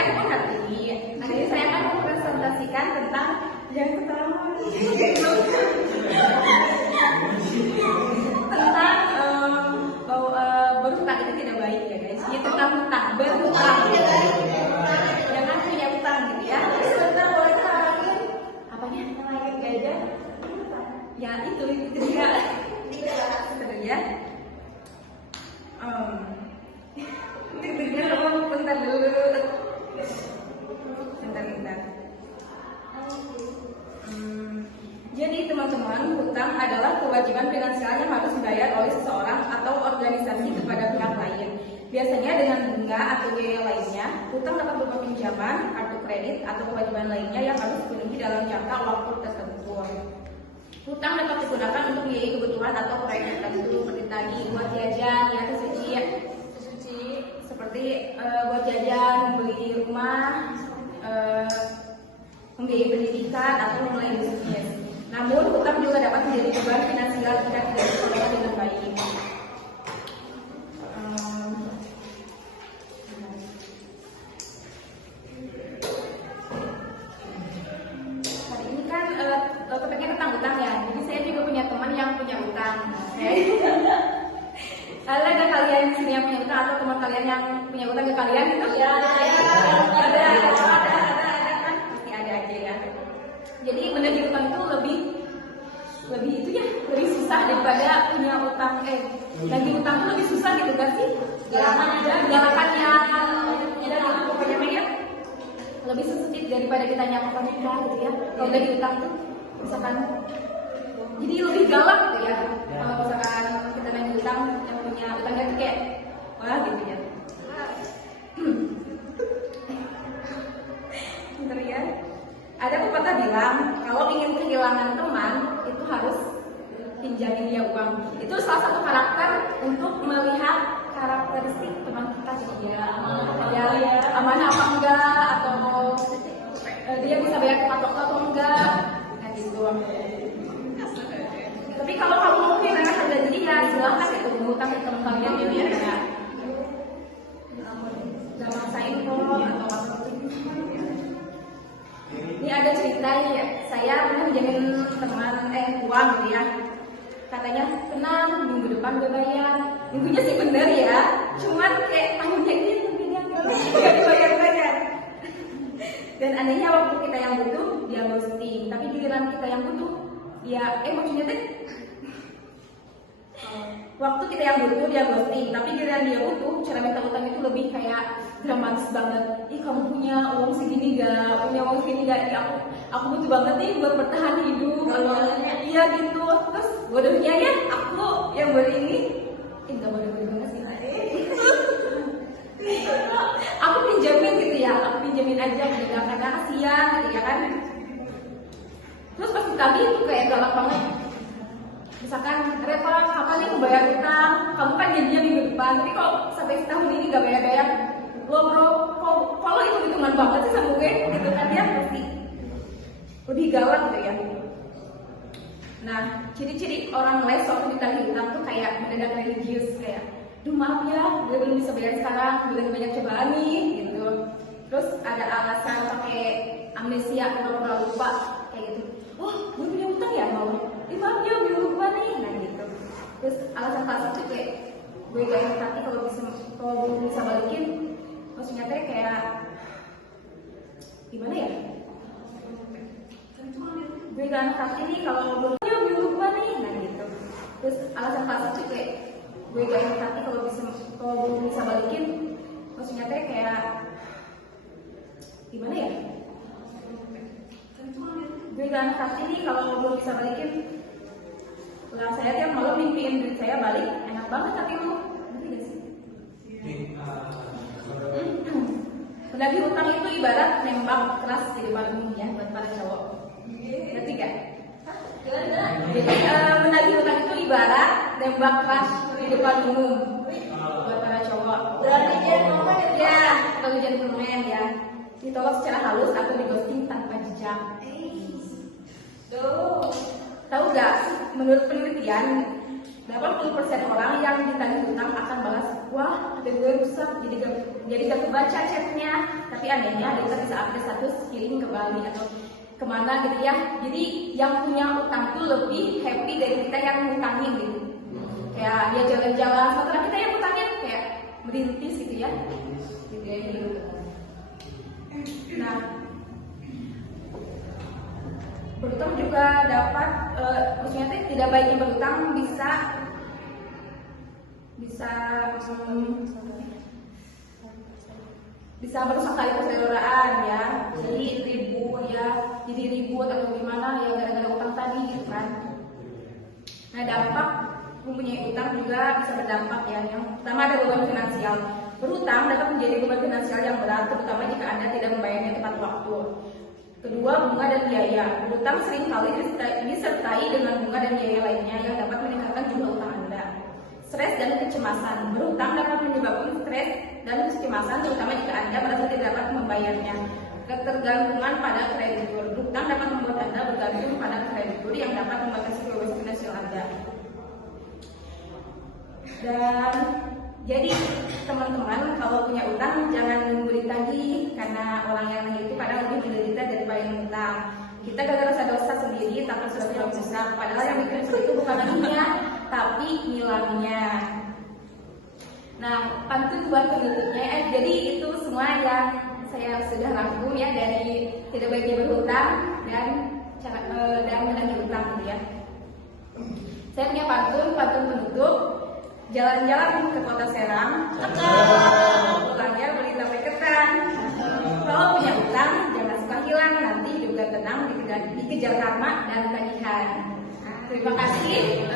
saya pun hati. Nah, ini saya akan mempresentasikan tentang yang pertama tentang berhutang itu tidak baik ya guys. Ini tentang hutang, berhutang. Jangan punya hutang gitu ya. Sebentar boleh kita lagi apanya? Lagi gajah. Ya itu dia. Sebenarnya. Bentar dulu. Bentar. Jadi teman-teman, hutang adalah kewajiban finansial yang harus dibayar oleh seseorang atau organisasi kepada pihak lain. Biasanya dengan bunga atau biaya lainnya. Hutang dapat berupa pinjaman, kartu kredit, atau kewajiban lainnya yang harus dipenuhi dalam jangka waktu tertentu. Hutang dapat digunakan untuk biaya kebutuhan atau proyek tertentu, seperti tadi buat jajan, ya sesuci, seperti buat jajan, membeli rumah, membiayai pendidikan atau memulai bisnis. Namun, hutang juga dapat menjadi beban finansial jika tidak dikelola dengan baik. Hari ini kan topiknya tentang hutang ya. Jadi saya juga punya teman yang punya hutang. Ada kalian di sini yang punya hutang atau teman kalian yang punya hutang ke kalian gitu? Ya. Ada kan? Pasti ada aja ya. Jadi menagih hutang itu lebih itu ya, lebih susah daripada punya utang. Nagih hutang itu lebih susah gitu kan sih? Galakannya gitu pokoknya ya. Lebih sensitif daripada kita nyampaikan nikah gitu ya. Kalau nagih hutang tuh misalkan jadi lebih galak gitu ya. Kalau misalkan kita nagih hutang yang punya utangnya kayak wah gitu ya. Bentar ya. Ada pepatah bilang kalau ingin kehilangan teman itu harus pinjamin dia uang. Itu salah satu karakter untuk melihat karakteristik teman kita ya amanah apa enggak atau dia bisa bayar patok atau enggak, nah gitu. Tapi kalau kamu mau kehilangan harga diri ya silahkan itu mengutang ke teman kalian gitu ya. Jangan maksain kok atau apa. Ini ada cerita ya, saya pernah pinjamin teman uang gitu ya. Katanya tenang, minggu depan gue bayar. Minggunya sih bener ya, cuman kayak tahunnya ini nggak dibayar-bayar. Dan anehnya waktu kita yang butuh dia ghosting, tapi giliran kita yang butuh dia maksudnya teh waktu kita yang butuh dia ghosting, tapi giliran dia butuh cara minta utang itu lebih kayak dramatis banget. Ih kamu punya uang segini gak? Punya uang segini gak? Ya, aku butuh banget nih buat bertahan hidup. Iya gitu. Terus bodohnya ya aku yang baru ini nggak bodoh banget sih. Aku pinjamin gitu ya. Aku pinjamin aja gitu ya karena kasihan gitu ya kan. Terus pas tadi itu kayak galak banget. Misalkan Reva kapan nih bayar utang? Kamu kan janjinya minggu depan. Tapi kalau sampai setahun ini nggak bayar-bayar. Bro, kalau hitung-hitungan banget sih sama gue, gitu kan dia pasti lebih galak gitu ya. Nah, ciri-ciri orang les waktu ditagih hutang tuh kayak mendadak religius kayak, duh maaf ya, gue belum bisa bayar sekarang, gue lagi banyak cobaan nih, gitu. Terus ada alasan pakai amnesia atau pura lupa kayak gitu. Oh, gue punya hutang ya mau? Maaf ya, gue lupa nih, nah gitu. Terus alasan klasik tuh kayak, gue gak enak hati kalau belum bisa balikin. Maksudnya teh kayak gimana ya? Gue gak enak hati nih kalau belum lupa nih, nah gitu. Terus alasan klasik tuh kayak gue gak enak hati kalau belum bisa balikin. Maksudnya teh kayak gimana ya? Gue gak enak hati nih kalau belum bisa balikin. Lah saya tiap malam mimpiin duit saya balik, enak banget tapi lu ngerti gak sih? Menagih hutang itu ibarat nembak keras di depan umum ya buat para cowok. Ngerti gak? Jadi menagih hutang itu ibarat nembak keras di depan umum buat para cowok. Berarti gentleman ya, kalau gentleman ya. Ditolak secara halus atau di-ghosting tanpa jejak. Tahu gak? Menurut penelitian 80% orang yang ditagih utang akan balas, wah HP gue rusak, jadi gak kebaca chatnya. Tapi anehnya kita bisa update status kirim ke Bali atau kemana gitu ya. Jadi yang punya utang tuh lebih happy dari kita yang ngutangin gitu. Kayak dia jalan-jalan, sementara kita yang ngutangin kayak merintis gitu ya. Gitu ya gitu. Nah, berutang juga dapat, maksudnya tidak baiknya berutang bisa merusak tali persaudaraan ya, jadi ribut atau gimana ya gara-gara utang tadi gitu kan. Nah, dampak mempunyai utang juga bisa berdampak ya. Yang pertama ada beban finansial. Berutang dapat menjadi beban finansial yang berat, terutama jika Anda tidak membayarnya tepat waktu. Kedua, bunga dan biaya. Berutang seringkali disertai dengan bunga dan biaya lainnya yang dapat meningkatkan jumlah utang Anda. Stres dan kecemasan. Berutang dapat menyebabkan stres dan kecemasan, terutama jika Anda merasa tidak dapat membayarnya. Ketergantungan pada kreditur. Berutang dapat membuat Anda bergantung pada kreditur yang dapat membatasi kebebasan finansial Anda. Dan jadi teman-teman kalau punya utang jangan nunggu ditagih, karena orang yang nagih itu kadang lebih menderita daripada yang utang. Kita gagal rasa dosa sendiri tapi sudah tidak bisa. Padahal yang bikin itu bukan naginya tapi nilainya. Nah, pantun buat penutupnya. Jadi itu semua yang saya sudah rangkum ya, dari tidak baiknya berhutang dan menagih utang gitu ya. Saya punya pantun penutup. Jalan-jalan ke kota Serang, pulangnya beli tape ketan. Kalau punya utang, jangan suka hilang, nanti hidup gak tenang, dikejar karma dan tagihan. Terima kasih.